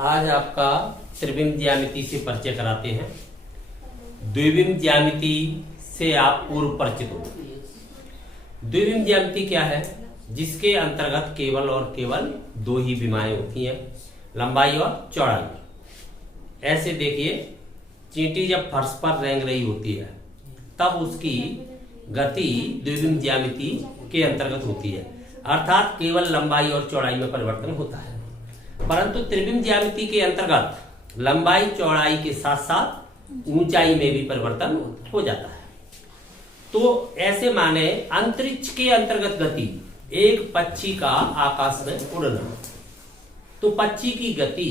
आज आपका त्रिविम ज्यामिति से परिचय कराते हैं। द्विविम ज्यामिति से आप पूर्व परिचित हो। द्विविम ज्यामिति क्या है? जिसके अंतर्गत केवल और केवल दो ही विमाएं होती हैं, लंबाई और चौड़ाई। ऐसे देखिए, चींटी जब फर्श पर रेंग रही होती है तब उसकी गति द्विविम ज्यामिति के अंतर्गत होती है, अर्थात केवल लंबाई और चौड़ाई में परिवर्तन होता है। परंतु त्रिविम ज्यामिति के अंतर्गत लंबाई चौड़ाई के साथ साथ ऊंचाई में भी परिवर्तन हो जाता है। तो ऐसे माने अंतरिक्ष के अंतर्गत गति, एक पक्षी का आकाश में उड़ना, तो पक्षी की गति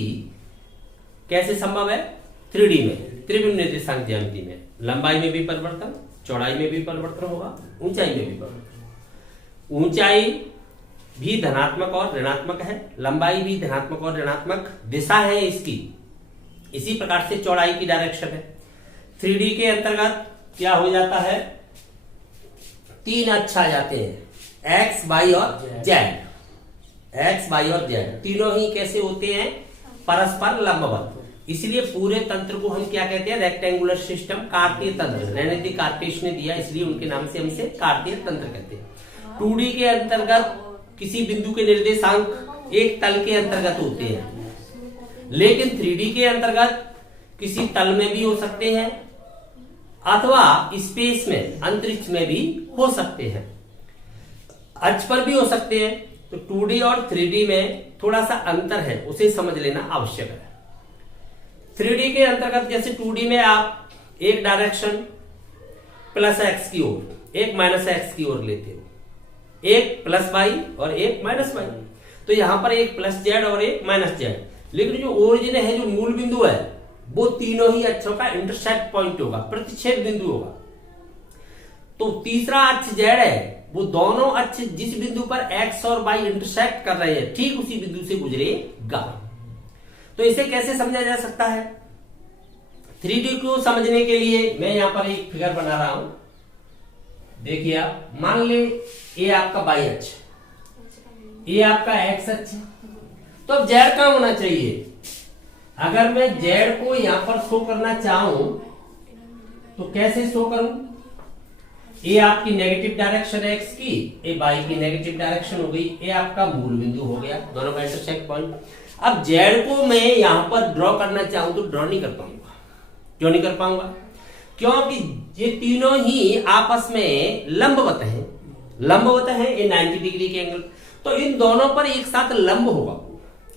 कैसे संभव है? 3D में, त्रिविम निर्देशांक ज्यामिति में लंबाई में भी परिवर्तन, चौड़ाई में भी परिवर्तन होगा, ऊंचाई में भी परिवर्तन। ऊंचाई भी धनात्मक और ऋणात्मक है, लंबाई भी धनात्मक और ऋणात्मक दिशा है इसकी। इसी प्रकार से चौड़ाई की डायरेक्शन है। 3D के अंतर्गत क्या हो जाता है? 3 अक्ष आ जाते हैं, एक्स, वाई और जेड। एक्स, वाई और जेड तीनों ही कैसे होते हैं? परस्पर लंबवत। इसलिए पूरे तंत्र को हम क्या कहते हैं? रेक्टेंगुलर सिस्टम, कार्तीय तंत्र। नैनेदी कार्टेश ने दिया, इसलिए उनके नाम से हमसे कार्तीय तंत्र कहते हैं। 2D के अंतर्गत किसी बिंदु के निर्देशांक एक तल के अंतर्गत होते हैं, लेकिन 3D के अंतर्गत किसी तल में भी हो सकते हैं अथवा स्पेस में, अंतरिक्ष में भी हो सकते हैं, अक्ष पर भी हो सकते हैं। तो 2D और 3D में थोड़ा सा अंतर है, उसे समझ लेना आवश्यक है। 3D के अंतर्गत जैसे 2D में आप एक डायरेक्शन प्लस एक्स की ओर, एक माइनस एक्स की ओर लेते हो, एक प्लस वाई और एक माइनस वाई। तो यहां पर एक प्लस जेड और एक माइनस जेड, लेकिन जो ओरिजिन है, जो मूल बिंदु है, वो तीनों ही अक्षों का इंटरसेक्ट पॉइंट होगा, प्रतिच्छेद बिंदु होगा। तो तीसरा अक्ष जेड है, वो दोनों अक्ष जिस बिंदु पर एक्स और वाई इंटरसेक्ट कर रहे हैं, ठीक उसी बिंदु से गुजरेगा। तो इसे कैसे समझा जा सकता है? 3D को समझने के लिए मैं यहां पर एक फिगर बना रहा हूं। देखिए आप, मान ले ये आपका वाई अक्ष, ये आपका एक्स अक्ष, तो अब जेड कहां होना चाहिए? अगर मैं जेड को यहां पर शो करना चाहूं तो कैसे शो करूं? ये आपकी नेगेटिव डायरेक्शन है एक्स की, ये वाई की नेगेटिव डायरेक्शन हो गई, ये आपका मूल बिंदु हो गया, दोनों का इंटरसेक्ट पॉइंट। अब जेड को मैं यहां पर ड्रॉ करना चाहूं तो ड्रॉ नहीं कर पाऊंगा। क्यों नहीं कर पाऊंगा? क्योंकि ये तीनों ही आपस में लंबवत हैं, लंबवत हैं, ये 90 डिग्री के एंगल। तो इन दोनों पर एक साथ लंब होगा,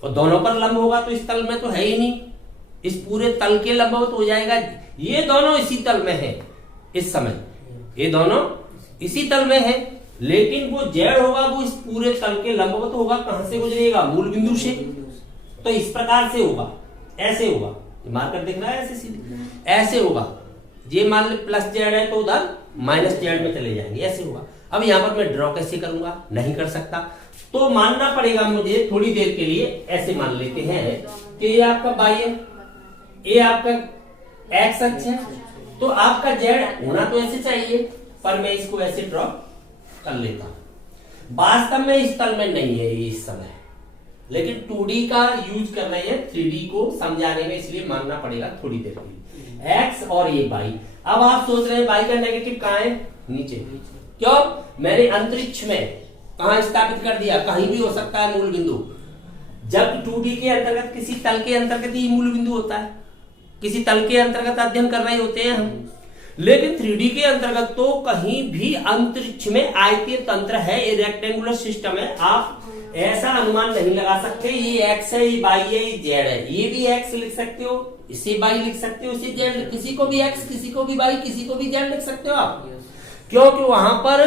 और दोनों पर लंब होगा तो इस तल में तो है ही नहीं, इस पूरे तल के लंबवत हो जाएगा। ये दोनों इसी तल में है, इस समय ये दोनों इसी तल में है, लेकिन वो जेड होगा, वो इस पूरे तल के लंबवत होगा। कहां से गुजरेगा? मूल बिंदु से। तो इस प्रकार से होगा, ऐसे होगा, मार्कर दिख रहा है, ऐसे सीधे ऐसे होगा। ये मान लो प्लस जेड है तो उधर माइनस जेड में चले जाएंगे, ऐसे होगा। अब यहां पर मैं ड्रॉ कैसे करूंगा? नहीं कर सकता। तो मानना पड़ेगा मुझे थोड़ी देर के लिए, ऐसे मान लेते हैं कि ये आपका वाई है, ये आपका एक्स अक्ष है, तो आपका जेड होना तो ऐसे चाहिए, पर मैं इसको ऐसे ड्रॉ कर लेता हूं। वास्तव में इस तल में नहीं है ये इस समय, लेकिन 2D का यूज कर रहे हैं 3D को समझाने में, इसलिए मानना पड़ेगा थोड़ी देर के लिए। एक्स और ये वाई। अब आप सोच रहे हैं वाई का नेगेटिव कहां है? नीचे। क्यों? मैंने अंतरिक्ष में कहां स्थापित कर दिया, कहीं भी हो सकता है मूल बिंदु। जब 2D के अंतर्गत किसी तल के अंतर्गत ही मूल बिंदु होता है, किसी तल के अंतर्गत अध्ययन कर रहे होते हैं हम। लेकिन 3D के अंतर्गत तो कहीं भी अंतरिक्ष में आयतीय तंत्र है, ये रेक्टेंगुलर सिस्टम है। आप ऐसा अनुमान नहीं लगा सकते ये एक्स है, ये वाई है, ये जेड है। ये भी एक्स लिख सकते हो, इसे वाई लिख सकते हो, इसे जेड, किसी को भी एक्स, किसी को भी वाई, किसी को भी जेड लिख सकते हो आप, क्योंकि वहां पर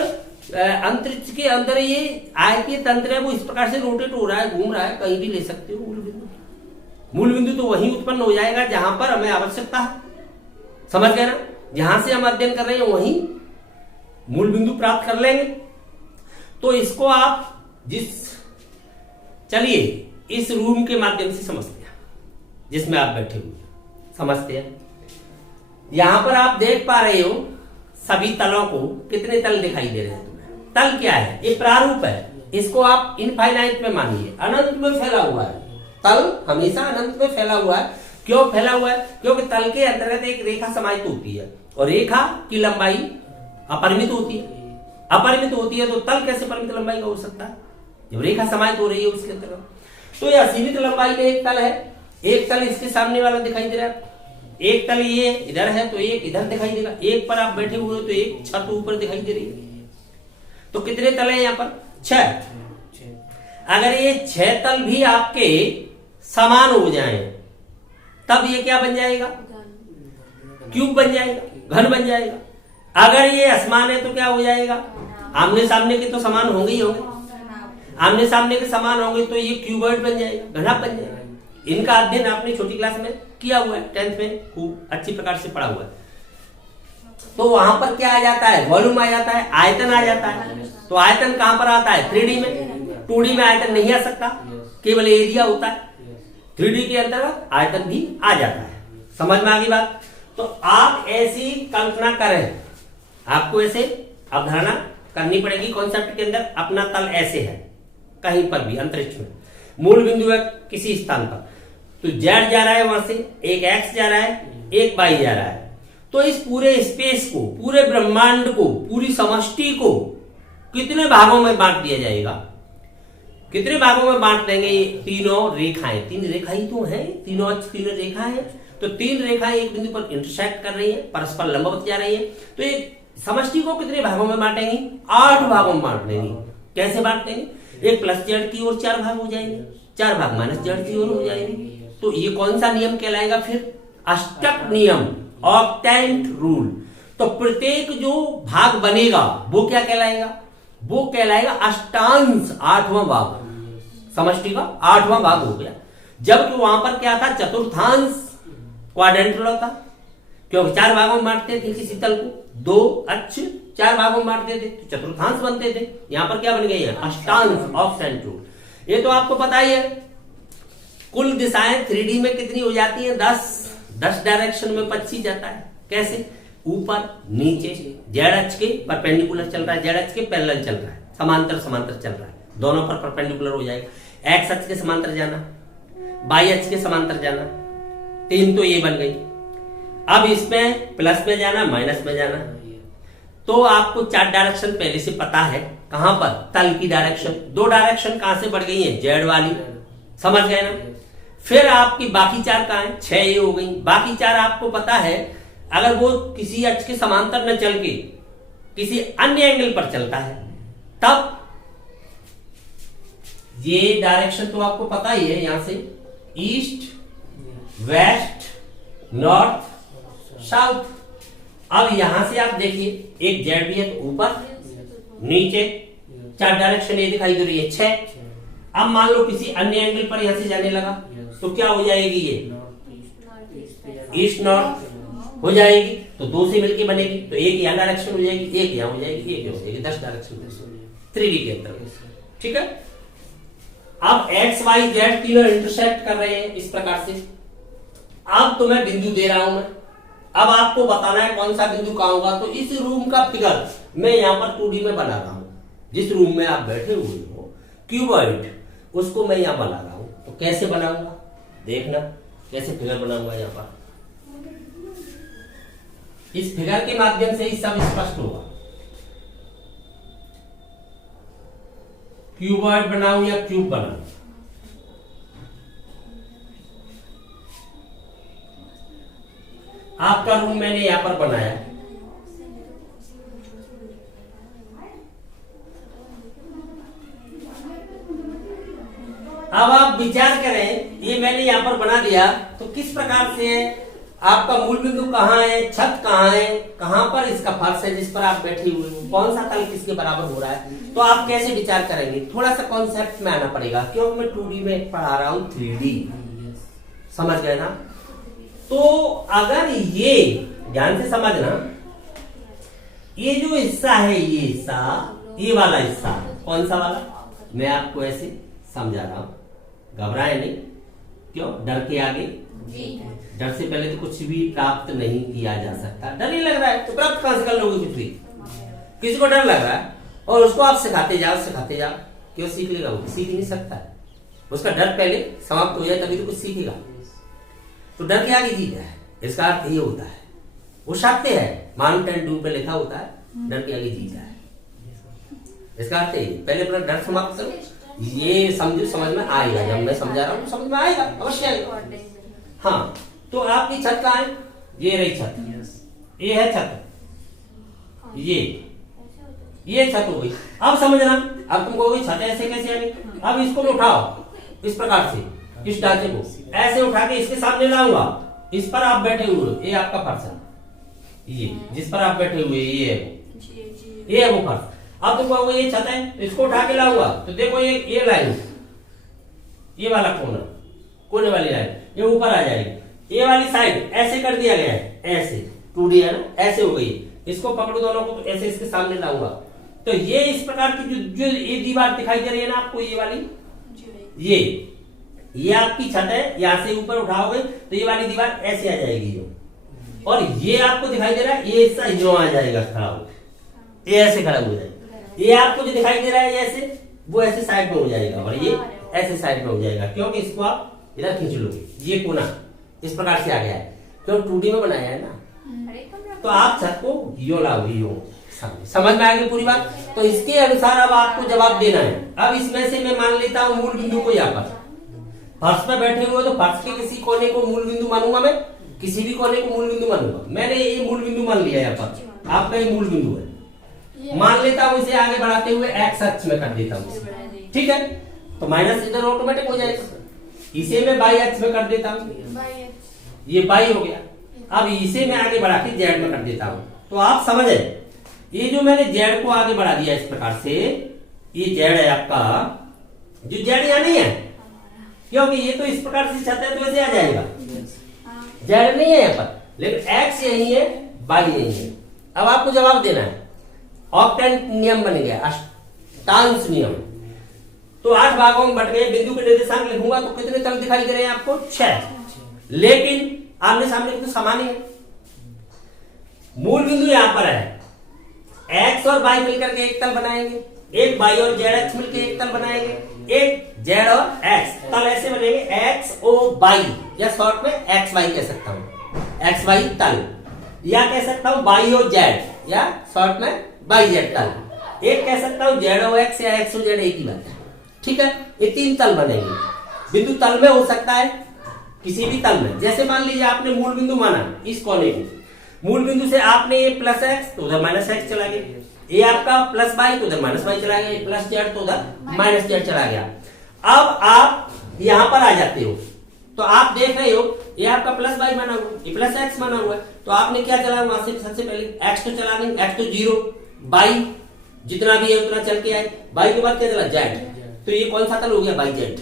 अंतरिक्ष के अंदर ये आयतीय तंत्र है, वो इस प्रकार से रोटेट हो रहा है, घूम रहा है, कहीं भी ले सकते हो मूल बिंदु। मूल बिंदु तो वहीं उत्पन्न हो जाएगा जहां पर हमें आवश्यकता है, समझ गए ना? जहां से हम अध्ययन कर रहे हैं वहीं मूल बिंदु प्राप्त कर लेंगे। तो इसको आप चलिए इस रूम के माध्यम से समझते हैं, जिसमें आप बैठे हुए समझते हैं। यहां पर आप देख पा रहे हो सभी तलों को, कितने तल दिखाई दे रहे हैं तुम्हें? तल क्या है? ये प्रारूप है, इसको आप इनफाइनाइट में मानिए, अनंत में फैला हुआ है। तल हमेशा अनंत में फैला हुआ है। क्यों फैला हुआ है? क्योंकि तल के अंतर्गत एक रेखा समाहित होती है और रेखा की लंबाई अपरिमित होती है। अपरिमित होती है तो तल कैसे परिमित लंबाई का हो सकता है जब रेखा समाहित हो रही है उसके अंतर्गत। तो यह असीमित लंबाई में एक तल है, एक तल इसके सामने वाला दिखाई दे रहा है, एक तल ये इधर है तो एक इधर दिखाई देगा, एक पर आप बैठे हुए हो तो एक छत ऊपर दिखाई दे रही है। तो कितने तल है यहाँ पर? 6। अगर ये 6 तल भी आपके समान हो जाएं तब ये क्या बन जाएगा? क्यूब बन जाएगा, घन बन जाएगा। अगर ये असमान है तो क्या हो जाएगा? आमने सामने के तो समान होंगे ही होंगे, आमने सामने के समान होंगे तो ये क्यूबॉइड बन जाएगा, घना बन जाएगा। इनका अध्ययन आपने छोटी क्लास में किया हुआ है, 10th में खूब अच्छी प्रकार से पढ़ा हुआ है। तो वहां पर क्या आ जाता है? वॉल्यूम आ जाता है, आयतन आ जाता है। तो आयतन कहां पर आता है? 3D में। 2D में आयतन नहीं आ सकता, केवल एरिया होता है। 3D के अंतर्गत आयतन भी आ जाता है। समझ में आ गई बात? तो आप ऐसी कल्पना करें, आपको ऐसे अवधारणा करनी पड़ेगी कॉन्सेप्ट के अंदर। अपना तल ऐसे है कहीं पर भी अंतरिक्ष में, मूल बिंदु है किसी स्थान पर, तो जेड जा रहा है वहां से, एक एक्स जा रहा है, एक वाई जा रहा है। तो इस पूरे स्पेस को, पूरे ब्रह्मांड को, पूरी समष्टि को कितने भागों में बांट दिया जाएगा? कितने भागों में बांट देंगे? ये तीनों रेखाएं, 3 रेखा ही तो है, तीनों अक्ष 3 रेखा है। तो 3 रेखाएं एक बिंदु पर इंटरसेक्ट कर रही है, परस्पर लंबवत जा रही है। तो ये समष्टि को कितने भागों में बांटेंगी? 8 भागों में बांट देंगी। कैसे बांट देंगे? एक प्लस जेड की ओर 4 भाग हो जाएंगे, 4 भाग माइनस जेड की ओर हो जाएंगे। तो ये कौन सा नियम कहलाएगा फिर? अष्टक नियम, ऑक्टेंट रूल। तो प्रत्येक जो भाग बनेगा वो क्या कहलाएगा? वो कहलाएगा अष्टांश, 8वां भाग। समष्टि का 8वां भाग हो गया। जबकि वहां पर क्या था? चतुर्थांश, क्वाड्रेंटल होता, क्योंकि 4 भागों में बांटते थे किसी तल को, 2 अक्ष 4 भागों में बांटते थे तो चतुर्थांश बनते थे। यहां पर क्या बन गई है? अष्टांश, ऑक्टेंट रूल। ये तो आपको पता ही है। कुल दिशाएं 3D में कितनी हो जाती हैं? 10 डायरेक्शन में पक्षी जाता है। कैसे? ऊपर नीचे, जेड अक्ष के परपेंडिकुलर चल रहा है, जेड अक्ष के पैरेलल चल रहा है, समांतर समांतर चल रहा है, दोनों पर परपेंडिकुलर हो जाएगा। एक्स अक्ष के समांतर जाना, वाई अक्ष के समांतर जाना, 3 तो ये बन गई। अब इसमें प्लस में जाना, माइनस में जाना। तो आपको 4 डायरेक्शन पहले से पता है। कहां पर? तल की डायरेक्शन। 2 डायरेक्शन कहां से बढ़ गई है? जेड वाली। समझ गए ना? फिर आपकी बाकी 4 कहां है? 6 ये हो गई। बाकी 4 आपको पता है, अगर वो किसी अक्ष के समांतर न चल के किसी अन्य एंगल पर चलता है तब ये डायरेक्शन तो आपको पता ही है, यहां से ईस्ट, वेस्ट, नॉर्थ, साउथ। अब यहां से आप देखिए, एक जेड भी है तो ऊपर नीचे 4 डायरेक्शन ये दिखाई दे रही है, 6। अब मान लो किसी अन्य एंगल पर यहां से जाने लगा तो क्या हो जाएगी? ये ईस्ट नॉर्थ हो जाएगी। तो 2 से मिलकर बनेगी, तो एक यहां डायरेक्शन हो जाएगी, एक यहां हो जाएगी, एक यहां हो जाएगी, 10 डायरेक्शन 3D के अंदर। ठीक है। अब एक्स वाई जेड तीनों इंटरसेक्ट कर रहे हैं इस प्रकार से। अब तो मैं बिंदु दे रहा हूं मैं, अब आपको बताना है कौन सा बिंदु कहां होगा। तो इस रूम का फिगर मैं यहां पर 2D में बना रहा हूं। जिस रूम में आप बैठे हुए हो, क्यूबॉइड, उसको मैं यहां बना रहा हूं। तो कैसे बनाऊंगा देखना, कैसे फिगर बनाऊंगा यहां पर। इस फिगर के माध्यम से ही सब स्पष्ट होगा। क्यूबॉइड बनाऊं या क्यूब बनाऊं? आपका रूम मैंने यहां पर बनाया। अब आप विचार करें, ये मैंने यहां पर बना दिया तो किस प्रकार से है? आपका मूल बिंदु कहाँ है, छत कहाँ है, कहां पर इसका फर्श है जिस पर आप बैठे हुए हो, कौन सा तल किसके बराबर हो रहा है। तो आप कैसे विचार करेंगे? थोड़ा सा कॉन्सेप्ट में आना पड़ेगा, क्योंकि मैं 2D में पढ़ा रहा हूं 3D। समझ गए ना? तो अगर ये ध्यान से समझना, ये जो हिस्सा है, ये हिस्सा, ये वाला हिस्सा, कौन सा वाला? मैं आपको ऐसे समझा रहा हूं, घबराए नहीं। क्यों? डर के आगे, डर से पहले तो कुछ भी प्राप्त नहीं किया जा सकता। डर ही लग रहा है तो प्राप्त कहां से कर लोगे कुछ भी? किसी को डर लग रहा है और उसको आप सिखाते जाओ, क्यों सीख लेगा वो? सीख नहीं सकता है। उसका डर पहले समाप्त हो जाए तभी तो कुछ सीखेगा। तो डर के आगे जीत है, इसका अर्थ ये होता है। वो सत्य है, माउंटेन ड्यू पे लिखा होता है, डर के आगे जीत है। इसका अर्थ है पहले अपना डर समाप्त करो, ये समझो, समझ में आएगा। जब मैं समझा रहा हूँ समझ में आएगा, अवश्य आएगा। हाँ, तो आपकी छत कहाँ है? ये रही छत, ये है छत, ये छत हो गई। अब समझना, अब तुम कहोगे छत ऐसे कैसे आनी? अब इसको उठाओ इस प्रकार से, इस ढांचे को ऐसे उठा के इसके सामने लाऊंगा, इस पर आप बैठे हुए हो, ये आपका फर्श है, ये जिस पर आप बैठे हुए ये है वो फर्श। अब तुम कहोगे ये छत है, तो इसको उठा के लाऊंगा, तो देखो ये लाइन, ये वाला कोने वाली लाइन ये ऊपर आ जाएगी। ये वाली साइड ऐसे कर दिया गया है, ऐसे 2D है ना, ऐसे हो गई। इसको पकड़ो दोनों को, तो ऐसे इसके सामने लाऊंगा, तो ये इस प्रकार की जो ये दीवार दिखाई दे रही है ना आपको, ये वाली, ये आपकी छत है। यहाँ से ऊपर उठाओगे तो ये वाली दीवार ऐसे आ जाएगी यो, और ये आपको दिखाई दे रहा है ये हिस्सा यो आ जाएगा खड़ा हो, ये ऐसे खड़ा हो जाएगा। ये आपको जो दिखाई दे रहा है ऐसे, वो ऐसे साइड में हो जाएगा, और ये ऐसे साइड में हो जाएगा, क्योंकि इसको आप इधर खींच लोगे। ये कोना इस प्रकार से आ गया है, क्योंकि 2D में बनाया है ना। तो आप छत को यो लाओगे, यो समझ में आएगी पूरी बात। तो इसके अनुसार अब आपको जवाब देना है। अब इसमें से मैं मान लेता हूं मूल बिंदु को, यहाँ पर फर्श पे बैठे हुए, तो फर्श के किसी कोने को मूल बिंदु मानूंगा मैं, किसी भी कोने को मूल बिंदु मानूंगा। मैंने ये मूल बिंदु मान लिया यहाँ पर, आपका ये मूल बिंदु है। मान लेता हूँ इसे आगे बढ़ाते हुए एक्स अक्ष में कर देता हूँ, ठीक है। तो माइनस इधर ऑटोमेटिक हो जाएगा। इसे मैं बाई अक्ष में कर देता हूँ, ये बाई हो गया। अब इसे मैं आगे बढ़ा के जेड में कर देता हूँ। तो आप समझे, ये जो मैंने जेड को आगे बढ़ा दिया इस प्रकार से, ये जेड है आपका, जो जेड यहाँ नहीं है, क्योंकि ये तो इस प्रकार से छत है तो वैसे आ जाएगा, जेड नहीं है यहाँ पर, लेकिन एक्स यही है, बाई यही है। अब आपको जवाब देना है। ऑक्टेंट नियम बन गया, अष्टांश नियम। तो 8 भागों में बट गए, बिंदु के निर्देशांक लिखूंगा तो कितने तल दिखाई दे रहे हैं आपको? 6। लेकिन आमने सामने तो समान ही है। मूल बिंदु यहां पर है, एक्स और वाई मिलकर के एक तल बनाएंगे, एक वाई और जेड एक्स मिलकर एक तल बनाएंगे, एक जेड और एक्स तल ऐसे बनेंगे, एक्स ओ वाई, या शॉर्ट में एक्स वाई कह सकता हूं, एक्स वाई तल, या कह सकता हूं वाई और जेड, या शॉर्ट में वाई जेड तल। एक कह सकता हूं जेड ओ एक्स या एक्स ओ जेड, एक ही बात है, ठीक है। ये 3 तल बनेंगे। बिंदु तल में हो सकता है, किसी भी तल में। जैसे मान लीजिए आपने मूल बिंदु माना इस कोने को, मूल बिंदु से आपने ये प्लस एक्स तो उधर माइनस एक्स चला गया, ये आपका प्लस वाई तो उधर माइनस वाई चला गया, प्लस जेड तो उधर माइनस जेड चला गया। अब आप यहां पर आ जाते हो, तो आप देख रहे हो ये आपका प्लस वाई माना हुआ, ये प्लस एक्स माना हुआ है, तो आपने क्या चला, वहां से सबसे पहले एक्स तो चला नहीं, एक्स तो 0, वाई जितना भी है उतना चल के आए, वाई के बाद क्या चला, जेड, तो ये कौन सा तल हो गया, बाई जेड,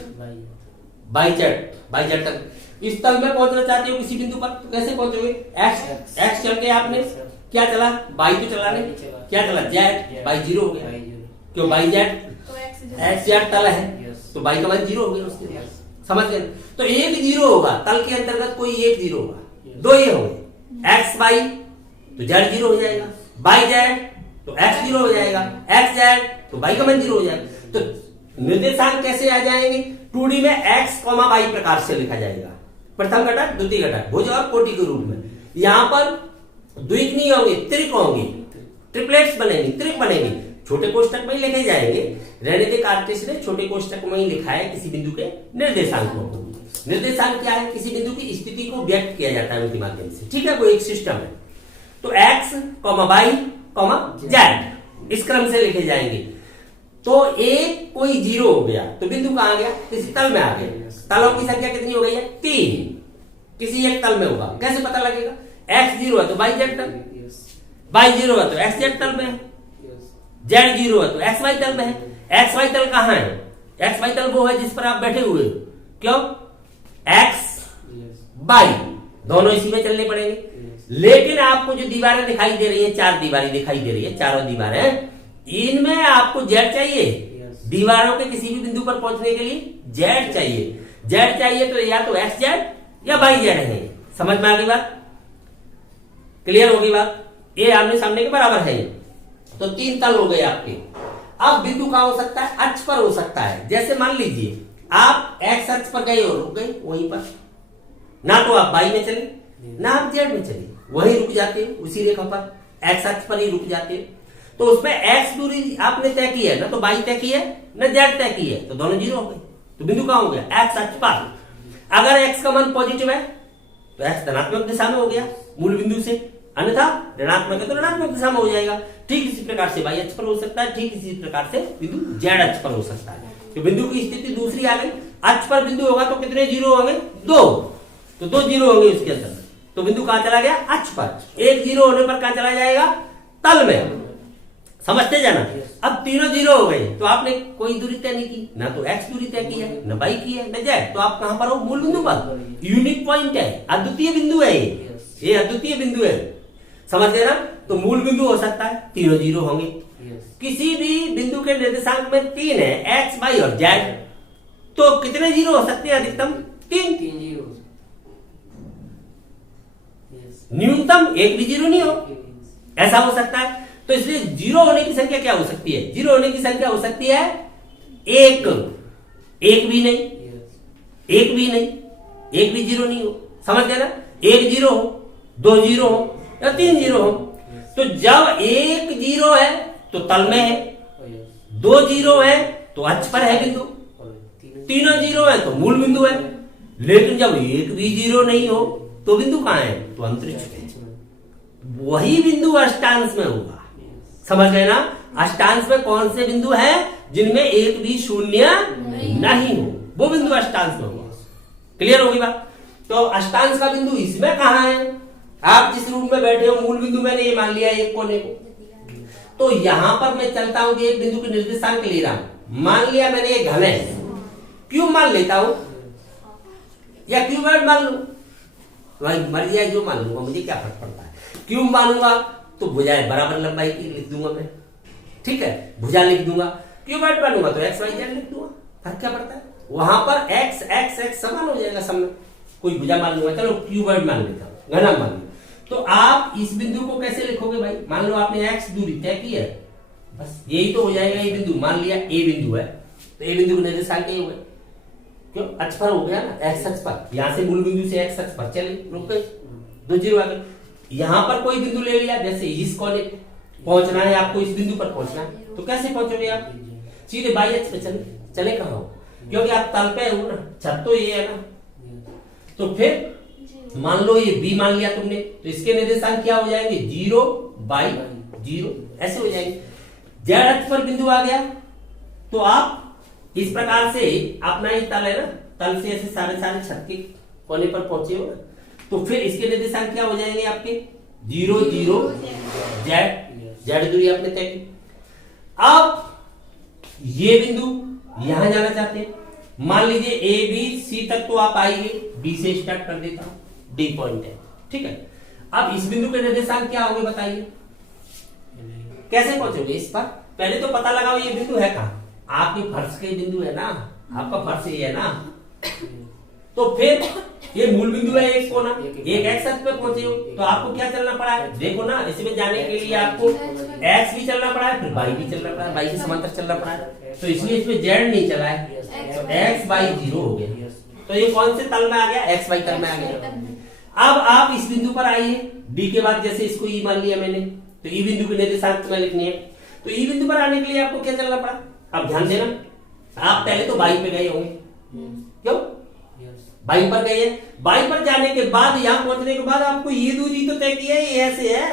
बाई जेड तक। इस तल में पहुंचना चाहते हो किसी बिंदु पर, तो कैसे पहुंचोगे, एक्स चल के आपने क्या चला, बाई तो चला नहीं, क्या चला, जेड, बाई 0 हो गया, क्यों बाई जेड, एक्स जेड तल है, तो बाई का मान 0 हो गया उसके, समझ गए। तो एक 0 होगा, तल के अंतर्गत कोई एक 0 होगा, 2 ये होंगे, एक्स बाई तो जेड 0 हो जाएगा, बाई जेड तो एक्स 0 हो जाएगा, एक्स जेड तो बाई का मान 0 हो जाएगा। तो निर्देशांक कैसे आ जाएंगे, 2D में x, y प्रकार से लिखा जाएगा, प्रथम घटक, द्वितीय घटक, भुज और कोटि के रूप में। यहां पर द्विक नहीं होंगे, त्रिक होंगे, ट्रिपलेट्स बनेंगे, त्रिक बनेंगे, छोटे कोष्टक में ही लिखे जाएंगे। रहने दे कार्टेशियन ने छोटे कोष्टक में ही लिखा है किसी बिंदु के निर्देशांक को। निर्देशांक क्या है, किसी बिंदु की स्थिति को व्यक्त किया जाता है उनके माध्यम से, ठीक है, वो एक सिस्टम है। तो x, y, z इस क्रम से लिखे जाएंगे। तो एक कोई 0 हो गया तो बिंदु कहां गया, किसी तल में आ गया। तलों की संख्या कितनी हो गई है, 3, किसी एक तल में होगा। कैसे पता लगेगा, x 0 है तो y z तल, y 0 है तो x z तल में है, z 0 है तो x y तल में है। x y तल कहां है, x y तल वो है जिस पर आप बैठे हुए हो, क्यों, x y दोनों इसी में चलने पड़ेंगे। लेकिन आपको जो दीवारें दिखाई दे रही है, 4 दीवारें दिखाई दे रही है, चारों दीवारें, इनमें आपको जेड चाहिए। दीवारों के किसी भी बिंदु पर पहुंचने के लिए जेड चाहिए। जेड चाहिए तो या तो एक्स जेड या वाई जेड है। समझ में आ गई बात, क्लियर होगी बात, ये आमने सामने के बराबर है। तो 3 तल हो गए आपके। अब बिंदु कहां हो सकता है, अक्ष पर हो सकता है। जैसे मान लीजिए आप एक्स अक्ष पर गए और रुक गए वहीं पर, ना तो आप वाई में चले ना आप जेड में चले, वहीं रुक जाते हो उसी रेखा पर, एक्स अक्ष पर ही रुक जाते हो। तो उसमें एक्स दूरी आपने तय की है, ना तो वाई तय की है ना जेड तय की है, तो दोनों जीरो हो गए। तो बिंदु कहां हो गया? एक्स अक्ष पर। अगर एक्स का मान पॉजिटिव है तो एक्स धनात्मक दिशा में हो गया मूल बिंदु से, अन्यथा ऋणात्मक है तो ऋणात्मक दिशा में हो जाएगा। ठीक इसी प्रकार से वाई अक्ष पर हो सकता है, ठीक इसी प्रकार से बिंदु जेड अक्ष पर हो सकता है। तो बिंदु की स्थिति दूसरी आ गई, अक्ष पर बिंदु होगा तो कितने जीरो होंगे? 2, तो 2 जीरो होंगे उसके अंदर। तो बिंदु कहां चला गया? अक्ष पर। एक जीरो होने पर कहां चला जाएगा? तल में। समझते जाना। अब तीनों जीरो हो गए तो आपने कोई दूरी तय नहीं की, ना तो एक्स दूरी तय की है ना वाई की है ना जेड, तो आप कहां पर हो? मूल बिंदु पर। यूनिक पॉइंट है, अद्वितीय बिंदु है ये अद्वितीय बिंदु है। समझ गए ना? तो मूल बिंदु हो सकता है, तीनों जीरो होंगे। किसी भी बिंदु के निर्देशांक में 3 है, एक्स वाई और जेड, तो कितने जीरो हो सकते हैं? अधिकतम 3 जीरो। न्यूनतम एक भी जीरो नहीं हो, ऐसा हो सकता है। तो इसलिए जीरो होने की संख्या क्या हो सकती है? जीरो होने की संख्या हो सकती है एक भी नहीं, एक भी नहीं, एक भी जीरो नहीं हो। समझ गए ना? एक जीरो हो, 2 जीरो हो या 3 जीरो हो। तो जब एक जीरो है तो तल में है, 2 जीरो है तो अक्ष पर है बिंदु, तीनों जीरो है तो मूल बिंदु है। लेकिन जब एक भी जीरो नहीं हो तो बिंदु कहां है? तो अंतरिक्ष में। वही बिंदु अष्टांश में होगा। समझ गए ना? अष्टांश में कौन से बिंदु है जिनमें एक भी शून्य नहीं हो, वो बिंदु अष्टांश में होगा। क्लियर होगी बात? तो अष्टांश का बिंदु इसमें कहां है? आप जिस रूम में बैठे हो मूल बिंदु मैंने ये मान लिया एक कोने को, तो यहां पर मैं चलता हूं कि एक बिंदु के निर्देशांक ले रहा हूं। मान लिया मैंने एक घन है, क्यूब मान लेता हूं या क्यूबॉइड मान लू, भाई मर जाए जो मान लूंगा, मुझे क्या फर्क पड़ता है। क्यूब मानूंगा तो भुजाएं बराबर लंबाई की लिख दूंगा मैं, ठीक है, भुजा लिख दूंगा। क्यूबॉइड मानूंगा तो एक्स वाई जेड लिख दूंगा, फर्क क्या पड़ता है? वहां पर एक्स एक्स एक्स समान हो जाएगा सब में। कोई भुजा मान लूंगा, चलो क्यूबॉइड मान लेता हूं, घना मान लो। तो आप इस बिंदु को कैसे लिखोगे भाई? मान लो आपने एक्स दूरी तय की है, बस यही तो हो जाएगा ये बिंदु। मान लिया ए बिंदु है तो ए बिंदु के निर्देशांक ये हुए, क्यों? अक्ष पर हो गया ना, एक्स अक्ष पर। यहां से मूल बिंदु से एक्स अक्ष पर चले, रुक गए, 2 जीरो आ गए। यहां पर कोई बिंदु ले लिया, जैसे इस कोने पहुंचना है आपको, इस बिंदु पर पहुंचना है, तो कैसे पहुंचोगे आप? सीधे बाई अक्ष पे चले कहां हो? क्योंकि आप तल पे हो ना, छत तो ये है ना। तो फिर मान लो ये बी मान लिया तुमने, तो इसके निर्देशांक क्या हो जाएंगे? 0 बाई 0 ऐसे हो जाएंगे। जेड अक्ष पर बिंदु आ गया तो आप इस प्रकार से अपना ये तल है ना, तल से ऐसे सारे छत के कोने पर पहुंचे हो ना, तो फिर इसके निर्देशांक क्या हो जाएंगे आपके? 0 0 जेड दूरी आपने तय की। अब ये बिंदु यहां जाना चाहते हैं, मान लीजिए ए बी सी तक तो आप आइए, बी से स्टार्ट कर देता हूं, डी पॉइंट है, ठीक है। अब इस बिंदु के निर्देशांक क्या होंगे बताइए? कैसे पहुंचोगे इस पर? पहले तो पता लगाओ ये बिंदु है कहां। आपके फर्श के बिंदु है ना, आपका फर्श ये है ना, तो फिर ये मूल बिंदु है एक कोना, एक एक्स अक्ष पे पहुंचे हो तो आपको क्या चलना पड़ा है? देखो ना, इसमें जाने के लिए आपको एक्स भी चलना पड़ा है, फिर वाई भी चलना पड़ा है, वाई के समांतर चलना पड़ा है। तो इसलिए इसमें जेड नहीं चला है, तो एक्स वाई 0 हो गया। तो ये कौन से तल में आ गया? एक्स वाई तल में आ गया। अब आप इस बिंदु पर आइए, डी के बाद जैसे इसको ई मान लिया मैंने, तो ई बिंदु के निर्देशांक तुम्हें लिखनी है। तो ई बिंदु पर आने के लिए आपको क्या चलना पड़ा? अब ध्यान देना, आप पहले तो बाई पे गए होंगे, क्यों? बाई पर गए, बाई पर जाने के बाद यहां पहुंचने के बाद आपको ये दूरी तो तय की है, ये ऐसे है,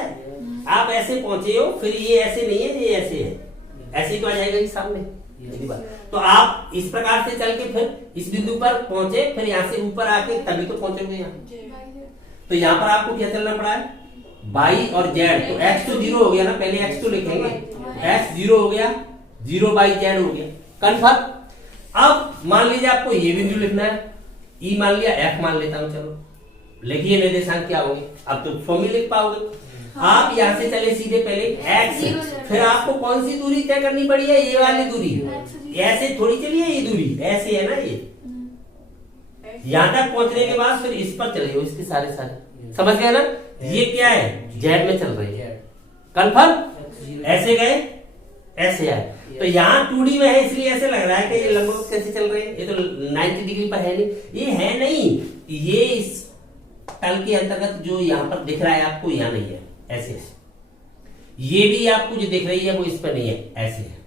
आप ऐसे पहुंचे हो, फिर ये ऐसे नहीं है, ये ऐसे है, ऐसे ही तो आ जाएगा ये सामने। तो आप इस प्रकार से चल के फिर इस बिंदु पर पहुंचे, फिर यहाँ से ऊपर आके तभी तो पहुंचोगे यहाँ। तो यहाँ पर आपको क्या चलना पड़ा है? बाई और जेड। तो एक्स तो 0 हो गया ना, पहले एक्स तो लिखेंगे, एक्स 0 हो गया, 0 बाई जेड हो गया, कन्फर्म। अब मान लीजिए आपको ये बिंदु लिखना है, ई मान लिया, एफ मान लेता हूं, चलो लिखिए निर्देशांक क्या होंगे। अब तो फॉर्मूला लिख पाओगे। आप यहां से चले सीधे पहले एक्स, फिर आपको कौन सी दूरी तय करनी पड़ी है? ये वाली दूरी, ऐसे थोड़ी चलिए, ये दूरी ऐसे है ना, ये यहां तक पहुंचने के बाद फिर इस पर चले हो, इसके सारे समझ गए ना? ये क्या है? जेड में चल रही है, कन्फर्म। ऐसे गए, ऐसे आए, तो यहाँ 2D में है इसलिए ऐसे लग रहा है कि ये लंबवत कैसे चल रहे हैं, ये तो 90 डिग्री पर है नहीं, ये है नहीं, ये इस तल के अंतर्गत जो यहाँ पर दिख रहा है आपको, यहाँ नहीं है, ऐसे है। ये भी आपको जो दिख रही है वो इस पर नहीं है, ऐसे है,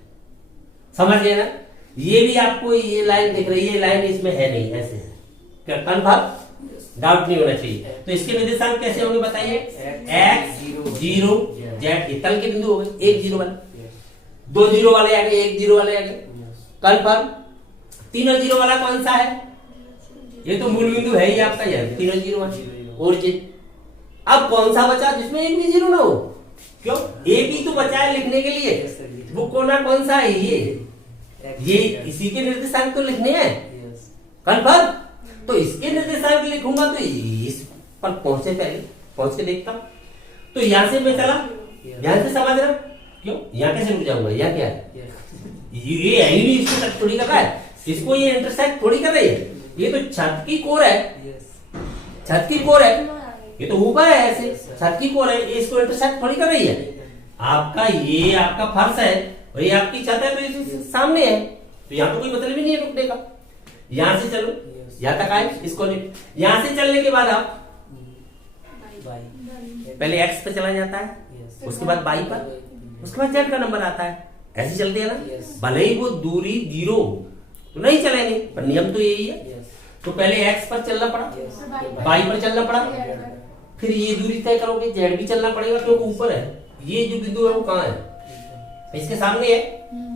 समझ गए ना। ये भी आपको ये लाइन दिख रही है, लाइन इसमें है नहीं, ऐसे है। क्या कन्फर्म? डाउट नहीं होना चाहिए। तो इसके निर्देशांक कैसे होंगे बताइए? x 0 z, ये तल के बिंदु हो गए, 1 0 वाले, 2 0 वाले आ गए, 1 0 वाले आ गए, कन्फर्म। तीनों 0 वाला कौन सा है? ये तो मूल बिंदु है ही आपका, यह तीनों 0 वाले ओरिजिन। अब कौन सा बचा जिसमें एक भी 0 ना हो? क्यों? ए भी तो बचा है लिखने के लिए, वो कोना कौन सा है? ये इसी के निर्देशांक तो लिखने हैं, कन्फर्म। तो इसके निर्देशांक लिखूंगा तो इस पर पहुंचे, पहले पहुंच के देखता हूं। तो यहां से मैं चला, ध्यान से समझ रहा, क्यों यहाँ कैसे रुक जाऊंगा? यहाँ क्या है? ये है ही नहीं, इसको टच थोड़ी कर रहा है, इसको ये इंटरसेक्ट थोड़ी कर रही है, ये तो छत की कोर है, छत की कोर है, ये तो ऊपर है, ऐसे छत की कोर है, इसको इंटरसेक्ट थोड़ी कर रही है। आपका ये आपका फर्श है, वही आपकी छत है, तो इस सामने है, तो यहाँ तो कोई मतलब ही नहीं है रुकने का। यहां से चलो, यहाँ तक आए, इसको यहां से चलने के बाद आप पहले x पे चला जाता है, उसके बाद y पर, उसके बाद z का नंबर आता है, ऐसे चलते हैं ना। भले ही वो दूरी 0 तो नहीं चलेंगे, पर नियम तो यही है। तो पहले x पर चलना पड़ा, y पर चलना पड़ा, फिर ये दूरी तय करोगे, z भी चलना पड़ेगा क्योंकि ऊपर है। ये जो बिंदु है वो कहाँ है? इसके सामने है,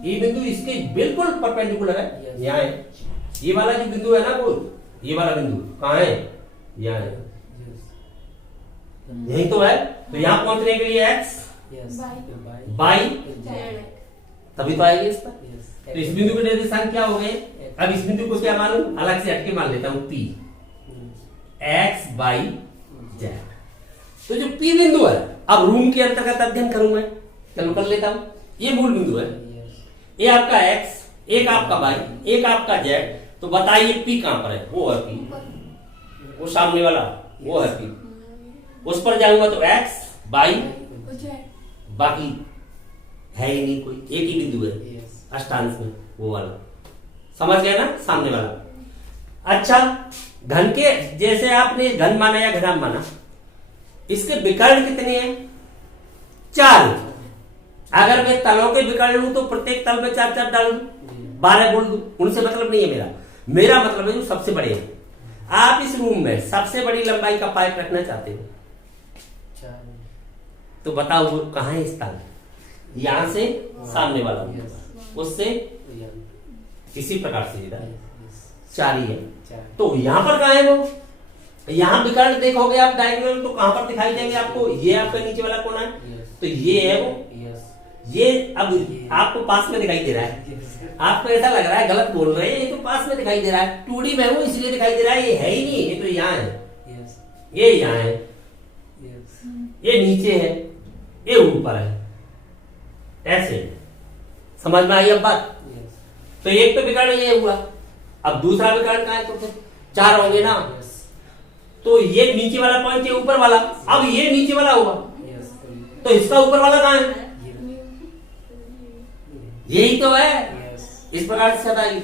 ये बिंदु इसके बिल्कुल परपेंडिकुलर है, यहाँ है। ये वाला जो बिंदु है ना, वो ये वाला बिंदु कहाँ है? यहाँ है, यही तो है। तो यहाँ पहुंचने के लिए x y तभी तो आएगी इस पर। तो इस बिंदु के निर्देशांक क्या हो गए? अब इस बिंदु को क्या मालूम? अलग से हटके मान लेता हूं, P x y z। तो जो P बिंदु है, अब रूम के अंतर्गत अध्ययन करूं मैं, चलो कर लेता हूं। ये मूल बिंदु है, ये आपका x, एक आपका y, एक आपका z। तो बताइए P कहां पर है? वो है P, वो सामने वाला वो है P। उस पर जाऊंगा तो x y, बाकी है ही नहीं कोई, एक ही बिंदु है अष्टांश में, वो वाला, समझ गए ना, सामने वाला। अच्छा, घन के जैसे आपने घन माना या घनाभ माना, इसके विकर्ण कितने हैं? 4। अगर मैं तलों के विकर्ण लूं तो प्रत्येक तल में 4 डाल दूं, 12 बोल दूं, उनसे मतलब नहीं है मेरा मतलब है जो सबसे बड़े हैं। आप इस रूम में सबसे बड़ी लंबाई का पाइप रखना चाहते हो, तो बताओ वो कहां है? इस ताल, यहां से सामने वाला, उससे इसी प्रकार से इधर 4 ही है। तो यहां पर कहां है वो? यहां विकर्ण देखोगे आप डायगोनल, तो कहां पर दिखाई देंगे आपको? ये आपका नीचे वाला कोना है, तो ये है वो, ये अब आपको पास में दिखाई दे रहा है। आपको ऐसा लग रहा है गलत बोल रहे हैं, ये तो पास में दिखाई दे रहा है, 2D में वो इसलिए दिखाई दे रहा है, ये है ही नहीं, ये तो यहाँ है, ये यहाँ है, ये नीचे है, ये ऊपर है, ऐसे समझ में आई अब बात? तो एक तो विकर्ण ये हुआ, अब दूसरा विकर्ण कहाँ है? तो फिर 4 होंगे ना। तो ये नीचे वाला पॉइंट, ये ऊपर वाला, अब ये नीचे वाला हुआ, तो इसका ऊपर वाला कहाँ है? यही तो है, इस प्रकार से बताइए।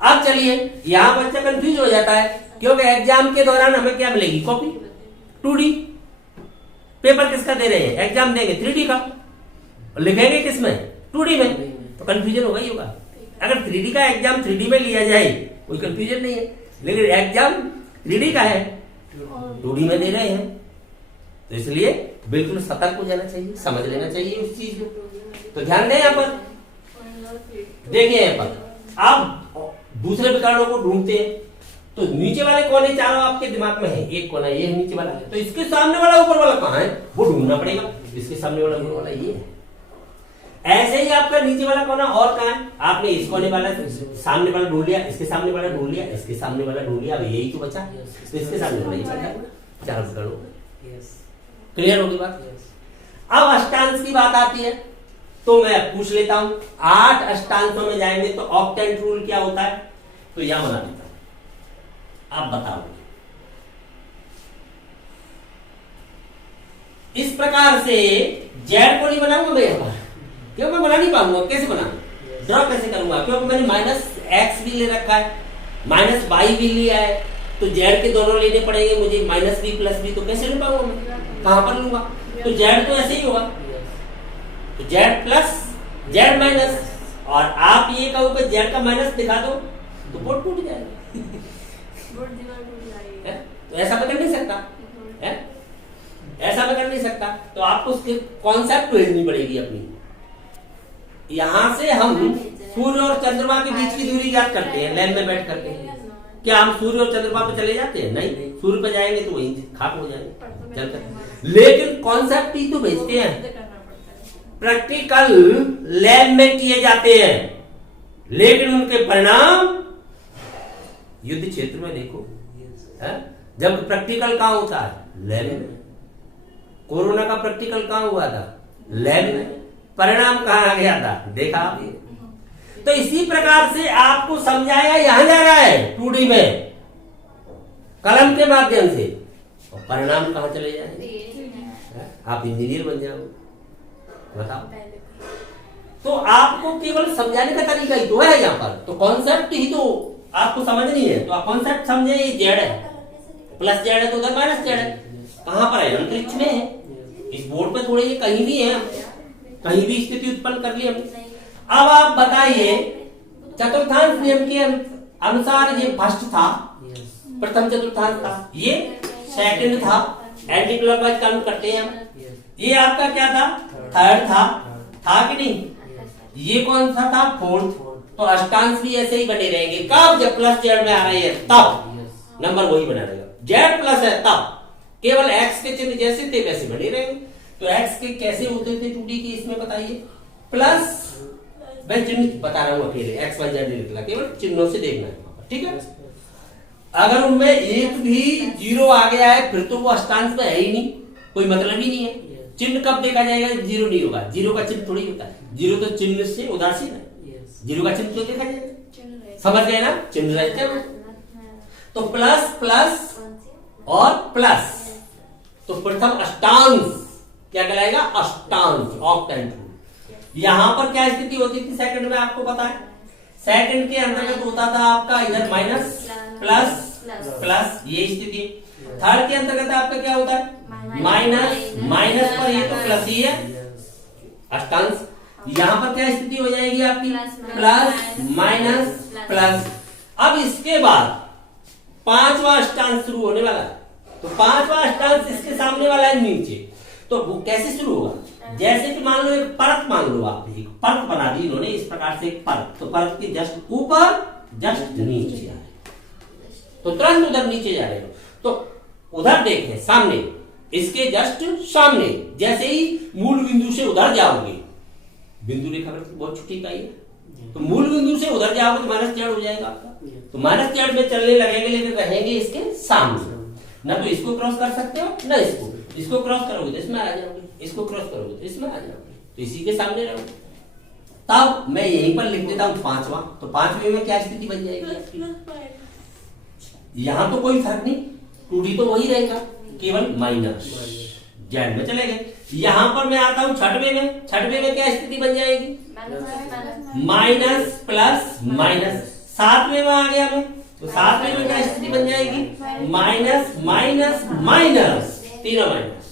अब चलिए, यहां बच्चा कंफ्यूज हो जाता है, क्योंकि एग्जाम के दौरान हमें क्या मिलेगी? Copy 2D। पेपर किसका दे रहे हैं? एग्जाम देंगे 3D का, लिखेंगे किसमें? 2D में, तो कंफ्यूजन होगा ही होगा। अगर 3D का एग्जाम 3D में लिया जाए कोई कंफ्यूजन नहीं है, लेकिन एग्जाम 3D का है, 2D में दे रहे हैं, तो इसलिए बिल्कुल सतर्क हो जाना चाहिए, समझ लेना चाहिए उस चीज को। तो ध्यान दें, यहाँ पर देखिए, यहाँ पर आप दूसरे विकर्णों को ढूंढते हैं, तो नीचे वाले कोने चारों आपके दिमाग में है, एक कोना ये नीचे वाला है, तो इसके सामने वाला ऊपर वाला कहाँ है? वो ढूंढना पड़ेगा। इसके सामने वाला ऊपर वाला ये है। ऐसे ही आपका नीचे वाला कोना और कहाँ है? आपने इस कोने वाला सामने वाला ढूंढ लिया, इसके सामने वाला ढूंढ लिया, इसके सामने वाला ढूंढ लिया, अब यही तो बचा, तो इसके सामने वाला ये बचा, चार विकर्ण। क्लियर होगी बात? अब अष्टांश की बात आती है, तो मैं पूछ लेता हूं, 8 अष्टांशों में जाएंगे तो ऑक्टेंट रूल क्या होता है? तो यहां बना देता हूं, आप बताओ। इस प्रकार से जेड को नहीं बनाऊंगा मैं, यहाँ पर क्यों? मैं बना नहीं पाऊंगा, कैसे बनाऊंगा? ड्रॉ कैसे करूंगा, क्योंकि मैंने माइनस एक्स भी ले रखा है, माइनस वाई भी लिया है, तो जेड के दोनों लेने पड़ेंगे मुझे, माइनस बी प्लस बी, तो कैसे ले पाऊंगा मैं, कहां पर लूंगा, तो जेड तो ऐसे ही होगा, तो जेड प्लस जेड माइनस, और आप ये कहो कि जेड का माइनस दिखा दो तो बोर्ड टूट जाएगा। तो ऐसा मैं कर नहीं सकता है, ऐसा मैं कर नहीं सकता, तो आपको उसके कॉन्सेप्ट भेजनी पड़ेगी अपनी। यहां से हम सूर्य और चंद्रमा के बीच की दूरी ज्ञात करते हैं लैब में बैठ करके, क्या हम सूर्य और चंद्रमा पे चले जाते हैं, नहीं, सूर्य पे जाएंगे तो वहीं खाक हो जाएंगे चलकर, लेकिन कॉन्सेप्ट ही तो भेजते हैं, प्रैक्टिकल लैब में किए जाते हैं, लेकिन उनके परिणाम युद्ध क्षेत्र में देखो है? जब प्रैक्टिकल कहां होता है, लैब में। कोरोना का प्रैक्टिकल कहां हुआ था, लैब में, परिणाम कहां आ गया था, देखा आपने। तो इसी प्रकार से आपको समझाया यहां जा रहा है 2D में कलम के माध्यम से, और परिणाम कहां चले जाएंगे, आप इंजीनियर बन जाओगे, बताओ। तो आपको केवल समझाने का तरीका ही तो है यहाँ पर, तो कॉन्सेप्ट ही तो आपको समझनी है, तो आप कॉन्सेप्ट समझे, ये जेड है, प्लस जेड है तो उधर माइनस जेड है, कहां पर है, अंतरिक्ष में है, इस बोर्ड पे थोड़े ये कहीं भी है, कहीं भी स्थिति उत्पन्न कर ली हमने। अब आप बताइए चतुर्थांश नियम के अनुसार ये फर्स्ट था, प्रथम चतुर्थांश था, ये सेकंड था, एंटी क्लॉकवाइज काउंट करते हैं हम, ये आपका क्या था, थर्ड था कि नहीं, ये कौन सा था, फोर्थ, तो अष्टांश भी ऐसे ही बने रहेंगे, कब, जब प्लस जेड में आ रही है तब नंबर वही बना रहेगा, जेड प्लस है तब, केवल एक्स के चिन्ह जैसे थे वैसे बने रहेंगे। तो एक्स के कैसे होते थे 2D के, इसमें बताइए, प्लस, मैं चिन्ह बता रहा हूं अकेले, एक्स वाई जेड निकला, केवल चिन्हों से देखना है, ठीक है। अगर उनमें एक भी जीरो आ गया है फिर तो वो अष्टांश में है ही नहीं, कोई मतलब ही नहीं है। चिन्ह कब देखा जाएगा, जीरो नहीं होगा, जीरो का चिन्ह थोड़ी होता है, जीरो तो चिन्ह से उदासीन है, जीरो का चिन्ह तो देखा जाएगा, समझ गए ना, चिन्ह रहते हैं। तो प्लस प्लस और प्लस, तो प्रथम अष्टांश क्या कहलाएगा, अष्टांश, ऑक्टेंट। यहां पर क्या स्थिति होती थी सेकंड में, आपको पता है, सेकंड के अंतर्गत होता था आपका इधर माइनस प्लस प्लस, ये स्थिति। थर्ड के अंतर्गत आपका क्या होता है, माइनस माइनस पर ये तो प्लस ही है, अष्टांश। यहां पर क्या स्थिति हो जाएगी आपकी, प्लस माइनस प्लस। अब इसके बाद पांचवा अष्टांश शुरू होने वाला है, तो पांचवा अष्टांश इसके सामने वाला है नीचे, तो वो कैसे शुरू होगा, जैसे कि मान लो एक परत, मान लो आप एक परत बना दी इन्होंने इस प्रकार से, एक परत, तो परत के जस्ट ऊपर जस्ट नीचे आ रहे, तो तुरंत उधर नीचे जा रहे हो, तो उधर देखें सामने, इसके जस्ट सामने, जैसे ही मूल बिंदु से उधर जाओगे, बिंदु रेखा बहुत छोटी इकाई है, तो मूल बिंदु से उधर जाओगे तो माइनस जेड हो जाएगा आपका, तो माइनस जेड में चलने लगेंगे, लेकिन रहेंगे इसके सामने, ना तो इसको क्रॉस कर सकते हो ना इसको क्रॉस करोगे तो इसमें आ जाओगे, इसको क्रॉस करोगे तो इसमें आ जाओगे, तो इसी के सामने रहोगे। तब मैं यहीं पर लिख देता हूं पांचवा, तो पांचवे में क्या स्थिति बन जाएगी, यहां तो कोई फर्क नहीं, 2D तो वही रहेगा, केवल माइनस जेड में चले गए। यहां पर मैं आता हूं छठवें में, छठवें में क्या स्थिति बन जाएगी, माइनस प्लस माइनस। सातवें में आ गया मैं, तो सातवें में क्या स्थिति बन जाएगी, माइनस माइनस माइनस, तीनों माइनस।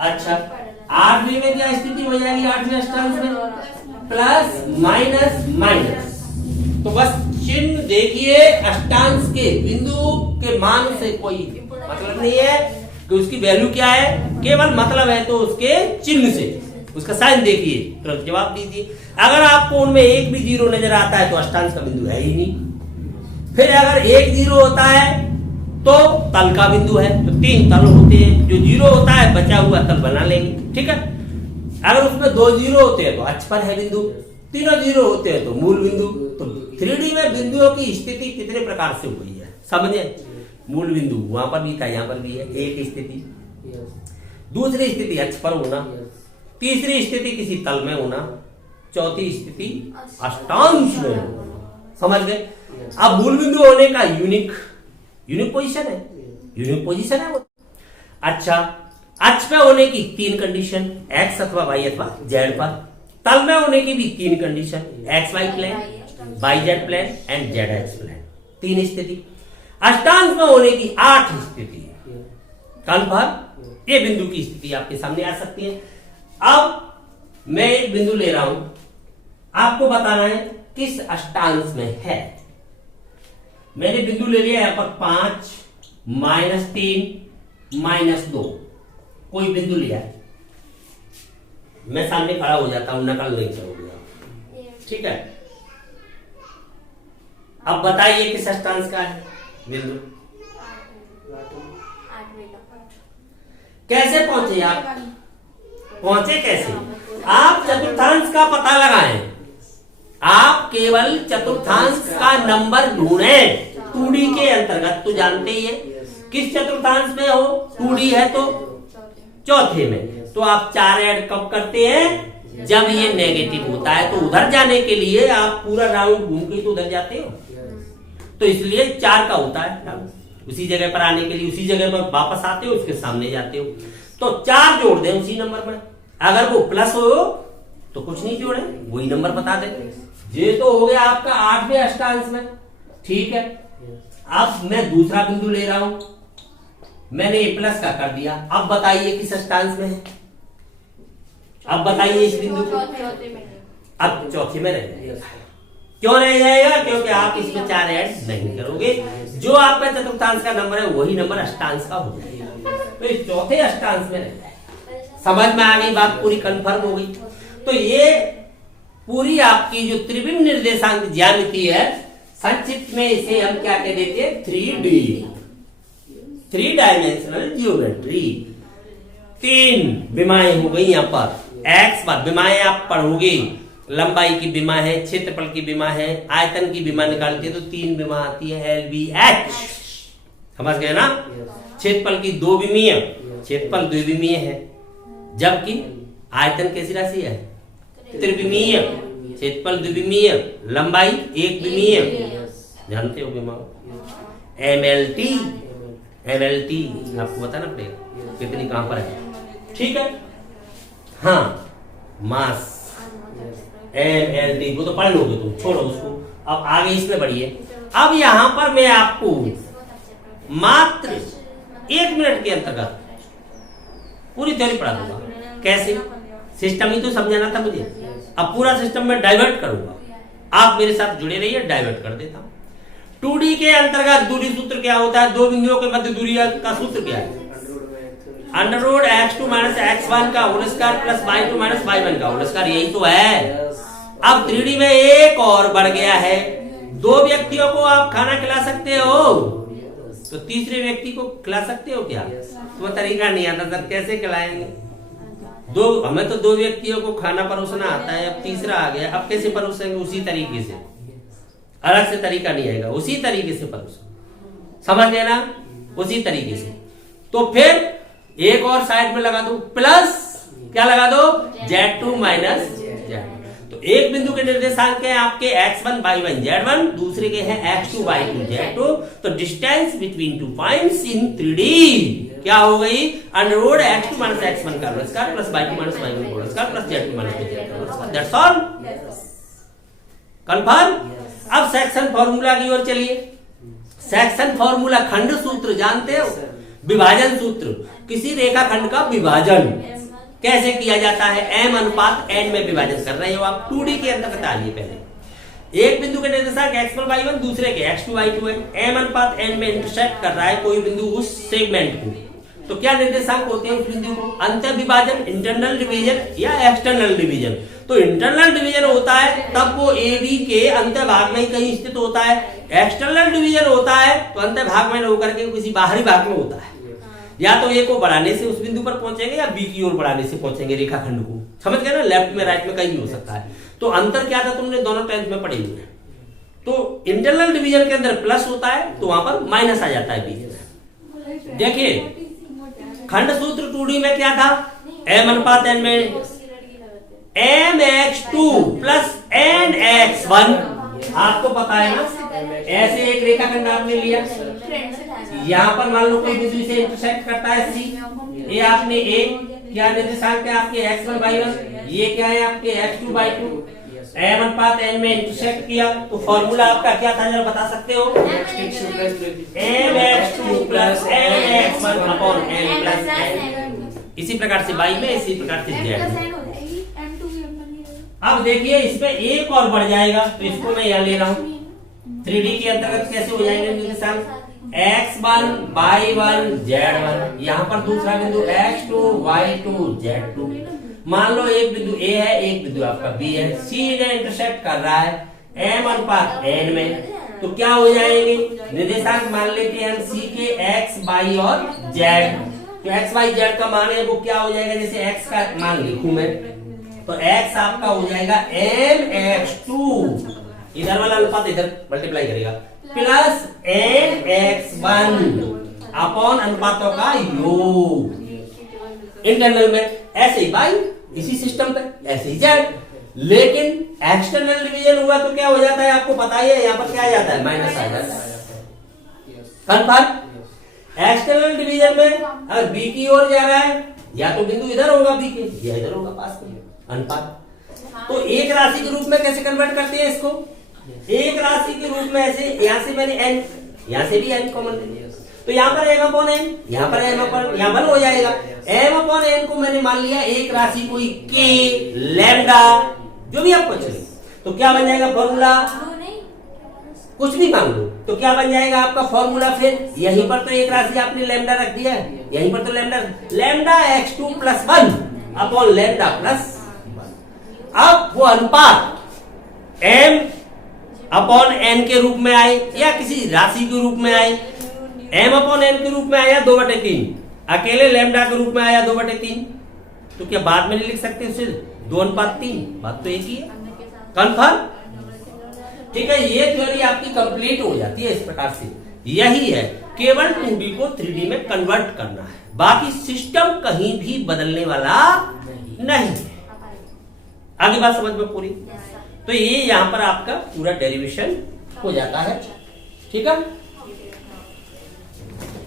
अच्छा, आठवीं में क्या स्थिति हो जाएगी, आठवें अष्टांश में, प्लस माइनस माइनस। तो बस चिन्ह देखिए, अष्टांश के बिंदु के मान से कोई मतलब नहीं है कि उसकी वैल्यू क्या है, केवल मतलब है तो उसके चिन्ह से, उसका साइन देखिए, तुरंत जवाब दीजिए। अगर आपको उनमें एक भी जीरो नजर आता है तो अष्टांश का बिंदु है ही नहीं। फिर अगर एक जीरो होता है तो तल का बिंदु है, तो 3 तल होते हैं, जो जीरो होता है बचा हुआ तल बना लेंगे, ठीक है। अगर उसमें 2 जीरो होते हैं तो अक्ष पर है बिंदु, तीनों जीरो होते हैं तो मूल बिंदु। तो 3D में बिंदुओं की स्थिति कितने प्रकार से हुई है, समझे। मूल बिंदु वहां पर भी था, यहाँ पर भी है, एक स्थिति। दूसरी स्थिति अक्ष पर होना, तीसरी स्थिति किसी तल में होना, चौथी स्थिति अष्टांश में होना, समझ गए। अब मूल बिंदु होने का यूनिक पोजीशन है, यूनिक पोजीशन है वो। अच्छा, अक्ष पे होने की 3 कंडीशन, एक्स अथवा वाई अथवा जेड पर, तल में होने की भी 3 condition, x y plane, y z plane and z x plane, 3 स्थिति। अष्टांश में होने की 8 स्थिति। कन्फर्म? ये बिंदु की स्थिति आपके सामने आ सकती है। अब मैं एक बिंदु ले रहा हूं, आपको बताना है किस अष्टांश में है। मैंने बिंदु ले लिया यहां पर 5, -3, -2, कोई बिंदु लिया है। मैं सामने खड़ा हो जाता हूं, नकल नहीं करोगे, ठीक है। अब बताइए किस अष्टांश का है बिंदु। कैसे पहुंचे आप? पहुंचे कैसे? आप चतुर्थांश का पता लगाएं। आप केवल चतुर्थांश का नंबर ढूंढें। 2D के अंतर्गत तो जानते ही है किस चतुर्थांश में हो, 2D है तो चौथे में। तो आप 4 ऐड कब करते हैं? जब ये नेगेटिव होता है। तो उधर जाने के लिए आप पूरा राउंड घूम के तो उधर जाते हो, तो इसलिए 4 का होता है। उसी जगह पर आने के लिए उसी जगह पर वापस आते हो, उसके सामने जाते हो। तो 4 जोड़ दें उसी नंबर में। अगर वो प्लस हो तो कुछ नहीं जोड़े, वही नंबर बता दें। ये तो हो गया आपका 8वें अष्टांश में, ठीक है। अब मैं दूसरा बिंदु ले रहा हूं, मैंने ए प्लस का कर दिया। अब बताइए किस अष्टांश में है। अब बताइए इस बिंदु को। अब चौथे में रह जाएगा। क्यों रह जाएगा? क्योंकि आप इसमें 4 ऐड नहीं करोगे। जो आपका चतुर्थांश का नंबर है वही नंबर अष्टांश का हो जाएगा, तो इस चौथे अष्टांश में रह जाएगा। समझ में आ गई बात? पूरी कंफर्म हो गई। तो ये पूरी आपकी जो त्रिविम निर्देशांक ज्यामिति है, संक्षिप्त में इसे हम क्या कह देते हैं? 3D, 3 dimensional geometry. 3 विमाएं हो गई यहाँ पर। एक्स पर विमाएं आप पढ़ोगे, लंबाई की विमा है, क्षेत्रफल की विमा है, आयतन की विमा निकालती है तो 3 विमा आती है, LVH। समझ गए ना? क्षेत्रफल की 2 विमीय, क्षेत्रफल द्विविमीय है, जबकि आयतन कैसी राशि है? त्रिविमीय। क्षेत्रफल द्विविमीय, लंबाई 1 विमीय। जानते हो विमा? MLT, MLT आपको बताना पड़ेगा कितनी कहां पर है, ठीक है। हाँ, मास MLT वो तो पढ़ लोगे तुम, छोड़ो उसको। अब आगे इसमें बढ़िए। अब यहां पर मैं आपको मात्र 1 मिनट के अंतर्गत पूरी थ्योरी पढ़ा दूंगा। कैसे? सिस्टम ही तो समझाना था मुझे। अब पूरा सिस्टम में डाइवर्ट करूंगा, आप मेरे साथ जुड़े रहिए, डाइवर्ट कर देता हूं। 2D के अंतर्गत दूरी सूत्र क्या होता है? 2 बिंदुओं के मध्य दूरी का सूत्र क्या है? √x2 - x1 का whole square plus y2 - y1 का होल स्क्वायर, यही तो है। अब 3D में एक और बढ़ गया है। 2 व्यक्तियों को आप खाना खिला सकते हो, तो तीसरे व्यक्ति को खिला सकते हो क्या? तो तरीका नहीं आता सर, कैसे खिलाएंगे? हमें तो 2 व्यक्तियों को खाना परोसना आता है, अब तीसरा आ गया, अब कैसे परोसेंगे? उसी तरीके से, अलग से तरीका नहीं आएगा, उसी तरीके से परोसो। समझ गए ना? उसी तरीके से। तो फिर एक और साइड में लगा दो, प्लस क्या लगा दो? Z2 - Z1। तो एक बिंदु के निर्देशांक हैं आपके x1 y1 z1, दूसरे के हैं x2 y2 z2। तो distance between 2 points in 3D क्या हो गई? √x2 - x1 का whole square plus y2 - y1 का whole square plus z2 - z1 का whole square. That's all. Confirm? अब सेक्शन फॉर्मूला की ओर चलिए। सेक्शन फॉर्मूला, खंड सूत्र जानते हो? विभाजन सूत्र, किसी रेखाखंड का विभाजन कैसे किया जाता है? M/N में विभाजन कर रहे हो आप। 2D के अंतर्गत आइए। पहले एक बिंदु के निर्देशांक x1 y1, दूसरे के x2 y2 है। M/N में इंटरसेक्ट कर रहा है कोई बिंदु उस सेगमेंट को, तो क्या निर्देशांक होते हैं उस बिंदु को? अंतर विभाजन, इंटरनल डिवीजन या एक्सटर्नल डिवीजन। तो इंटरनल डिवीजन होता है तब वो AB के अंतर भाग में ही कहीं स्थित होता है। एक्सटर्नल डिवीजन होता है तो अंतर भाग में होकर के किसी बाहरी भाग में होता है। या तो A को बढ़ाने से उस बिंदु पर पहुंचेंगे या B की ओर बढ़ाने से पहुंचेंगे रेखाखंड को। समझ गए ना? लेफ्ट में, राइट में, कहीं भी हो सकता है। तो अंतर क्या था? तुमने दोनों 10th में पढ़े हुए हैं। तो इंटरनल डिवीजन के अंदर प्लस होता है तो वहां पर माइनस आ जाता है बीच में। देखिए खंड सूत्र 2D में क्या था? M/N में mx2 प्लस nx1, आपको पता है ना? ऐसे एक रेखाखंड आपने लिया, यहाँ पर मान लो कोई बिंदु से इंटरसेक्ट करता है C, ये आपने A, क्या निर्देशांक है आपके x1 y1, ये क्या है आपके x2 y2। m अनुपात n में इंटरसेक्ट किया तो फॉर्मूला आपका क्या था जरा बता सकते हो? mx2 plus mx1 upon n plus n। इसी प्रकार से y में, इसी प्रकार से z में। अब देखिए इसमें एक और बढ़ जाएगा तो इसको मैं यहाँ ले रहा हूँ। 3D के अंतर्गत कैसे हो जाएंगे निर्देशांक? x1 y1 z1, यहाँ पर दूसरा बिंदु x2 y2 z2। मान लो एक बिंदु A है, एक बिंदु आपका B है, C ने इंटरसेक्ट कर रहा है m अनुपात n में, तो क्या हो जाएंगे निर्देशांक? मान लेते हैं हम C के x y और z। तो x y z का मान है वो क्या हो जाएगा? जैसे x का मान लिखूं मैं तो x आपका हो जाएगा mx2, इधर वाला अनुपात इधर मल्टीप्लाई करेगा, प्लस mx1 अपॉन अनुपातों का योग। इंटरनल में ऐसे ही बाई, इसी सिस्टम पे ऐसे ही जेड। लेकिन एक्सटर्नल डिवीजन हुआ तो क्या हो जाता है आपको पता ही है, यहाँ पर क्या आ जाता है? माइनस आ जाता है। कन्फर्म? एक्सटर्नल डिवीजन में अगर बी की ओर जा रहा है या तो बिंदु इधर होगा बी के, या इधर होगा पास में अनुपात। तो एक राशि के रूप में कैसे कन्वर्ट करते हैं इसको? एक राशि के रूप में ऐसे, यहां से मैंने n, यहां से भी n कॉमन ले लिया, तो यहाँ पर m अपॉन n, यहाँ पर m अपॉन, यहाँ 1 हो जाएगा। m अपॉन n को मैंने मान लिया एक राशि कोई k लैम्डा, जो भी आपको चले, तो क्या बन जाएगा फॉर्मूला? कुछ भी मान लो तो क्या बन जाएगा आपका फॉर्मूला? फिर यहीं पर तो एक राशि आपने लैम्डा रख दिया है, यहीं पर तो lambda x2 plus 1 upon lambda plus 1। अब वो अनुपात m अपॉन n के रूप में आए या किसी राशि के रूप में आए, m अपॉन n के रूप में आया 2/3, अकेले लैम्डा के रूप में आया 2/3, तो क्या बाद में नहीं लिख सकते उसे 2:3? बात तो एक ही है। कन्फर्म? ठीक है, ये थ्योरी आपकी कंप्लीट हो जाती है इस प्रकार से। यही है, केवल 2D को 3D में कन्वर्ट करना है, बाकी सिस्टम कहीं भी बदलने वाला नहीं है। आगे बात समझ में पूरी? तो ये यहां पर आपका पूरा डेरिवेशन हो जाता है। ठीक है।